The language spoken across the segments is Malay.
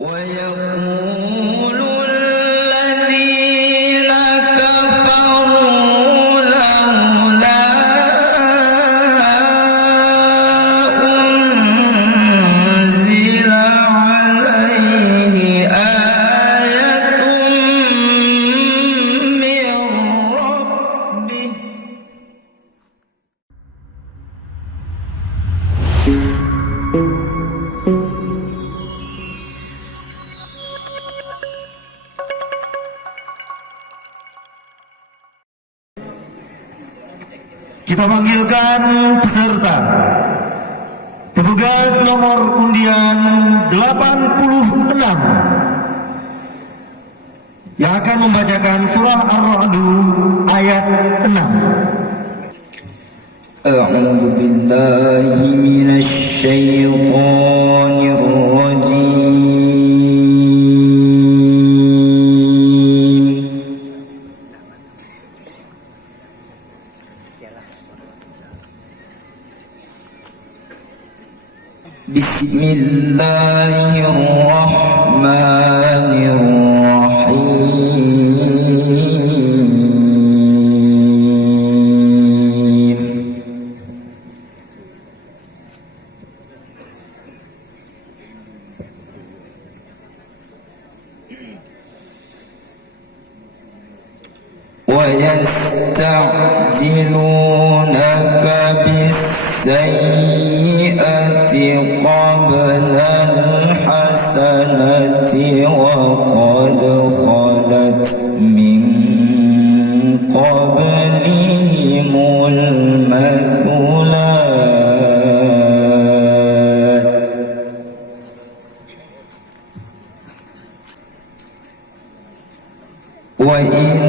ويقول الذين كفروا لولا أنزل عليه آية من ربه. Kita panggilkan peserta. Pegugat nomor undian 86 yang akan membacakan surah Ar-Ra'd ayat 6. A'udzu billahi minasy syaithanir rajim. Bismillahirrahmanirrahim. ويستعجلونك بالسيئة قبل الحسنة وقد خلت من قبلهم المثلات وإن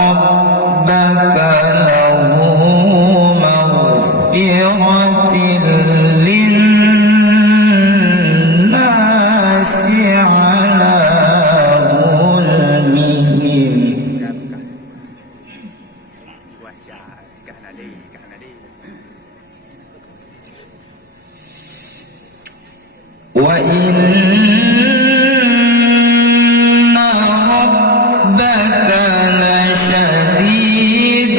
ربك لذو مغفرة للناس على ظلمهم وإن ربك لشديد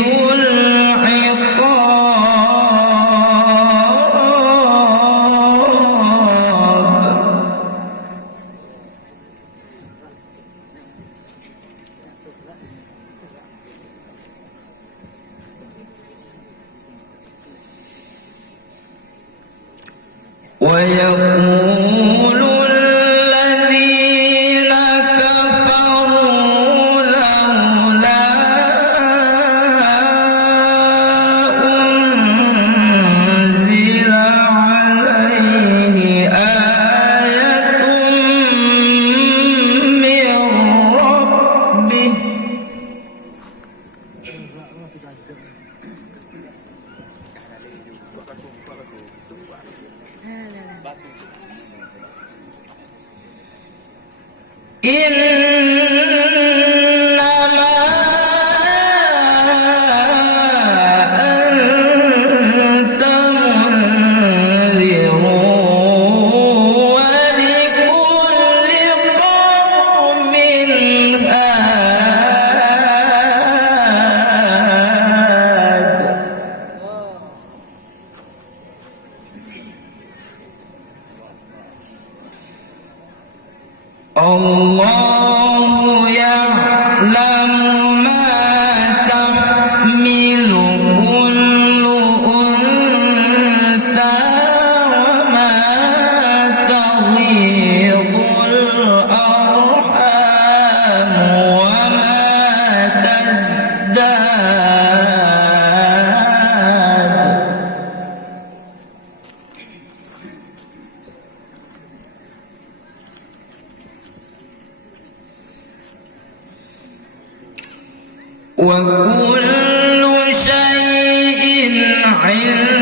ويقول الذين كفروا لولا أنزل عليه آية من ربه. إنما أنت منذر ولكل قوم هاد. الله يعلم ما تحمل كل أنثى وما تغيض الأرحام وما تزداد. وكل شيء عنده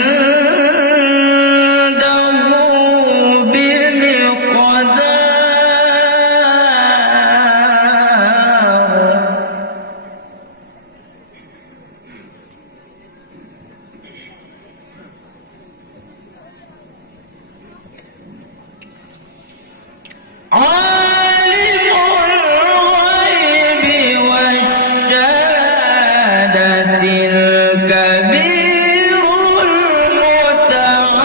بمقدار. عالم الغيب والشهادة الكبير المتعال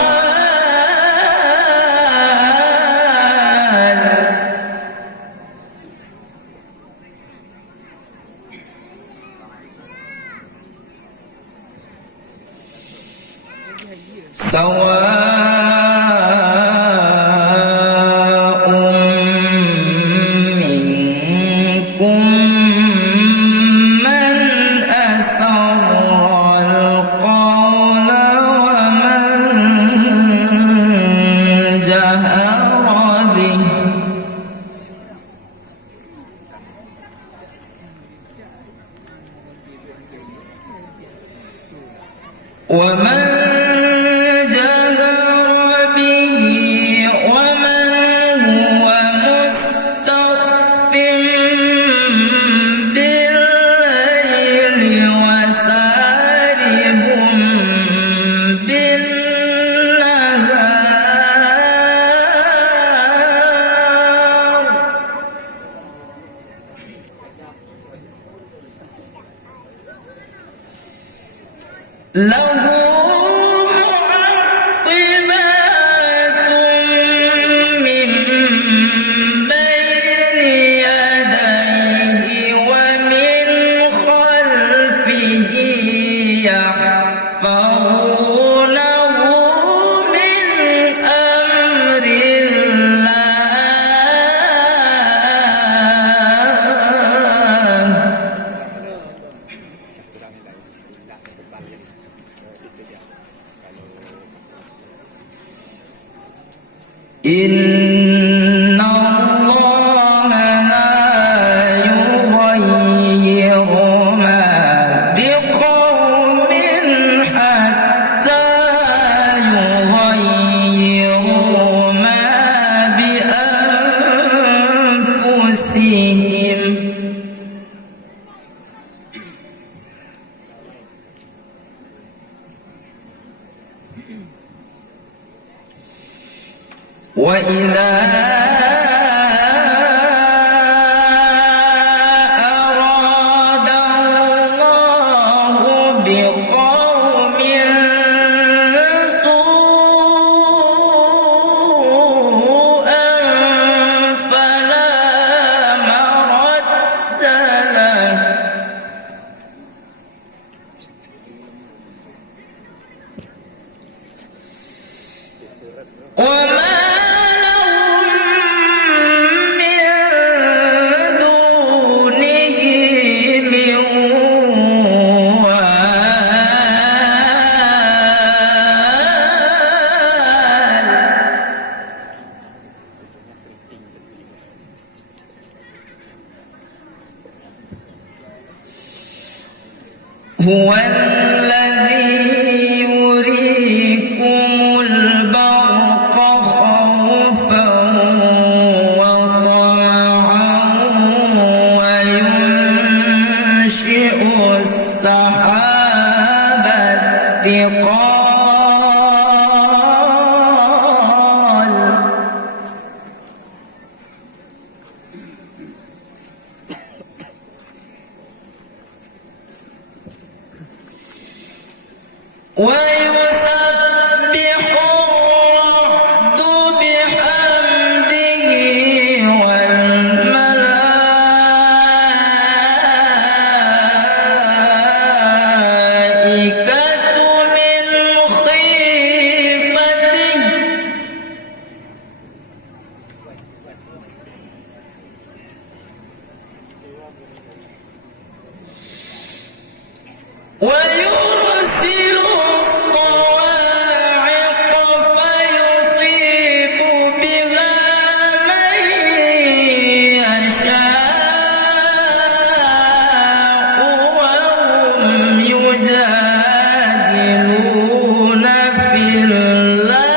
سواء منكم من أسر القول ومن جهر به ومن جهر به ومن هو مستخف بالليل وسارب بالنهار له معقبات من بين يديه ومن خلفه يحفظونه من أمر الله إن الله لا يغير ما بقوم حتى يغيروا ما بأنفسهم وإذا أراد الله بقوم سوءا فلا مرد له وما لهم من دونه من وال هو الذي يريكم البرق خوفا وطمعا وينشئ السحاب الثقال ويسبح الرعد بحمده والملائكة من خيفته ويرسل الصواعق فيصيب بها من يشاء وهم يجادلون في الله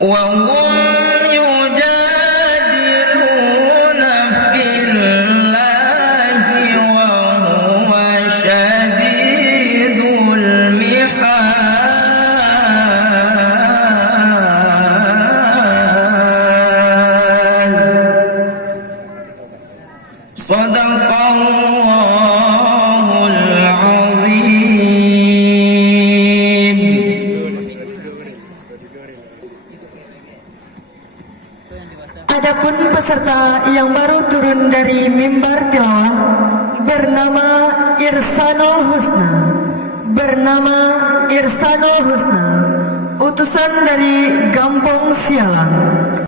وهم يجادلون في الله وهو شديد peserta yang baru turun dari mimbar tilawah bernama Irsanul Husna. Bernama Irsanul Husna, utusan dari Gampong Sialang.